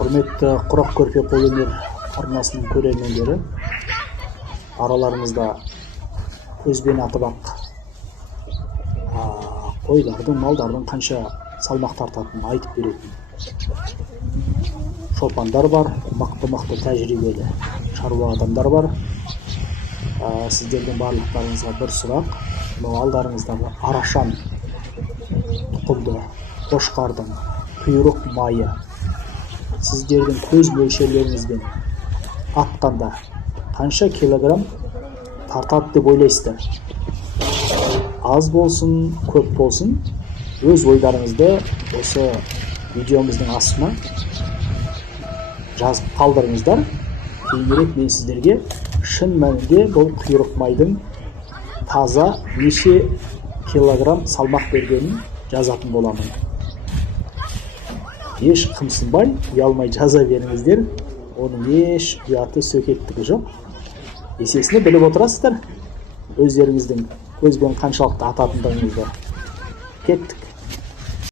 Құрметті Құрақ Көрпе қолөнер арнасының көрермендері, араларыңызда көзбен атып-ақ қойлардың, малдардың қанша салмақ тартатынын айтып беретін шопандар бар, мықты тәжірибелі шаруа адамдар бар. Сіздердің барлықтарыңызға бір сұрақ. Алдарыңыздағы арашан тұқымды қошқардың құйрық майы сіздердің көз мөлшерлеріңізбен атқанда қанша килограмм тартады деп ойлайсыздар? Аз болсын, көп болсын, өз ойларыңызды осы видеомыздың астына жазып қалдырыңыздар. Кейінірек мен сіздерге шын мәнінде бұл құйрық майдың таза неше килограмм салмақ бергенін жазатын боламын. Еш қымсынбай, ұялмай жаза беріңіздер. Оның еш ұяты сөкеттігі жоқ. Есесіне біліп отырасыздар өздеріңіздің көзбен қаншалықты ататындығыңызды. Кеттік.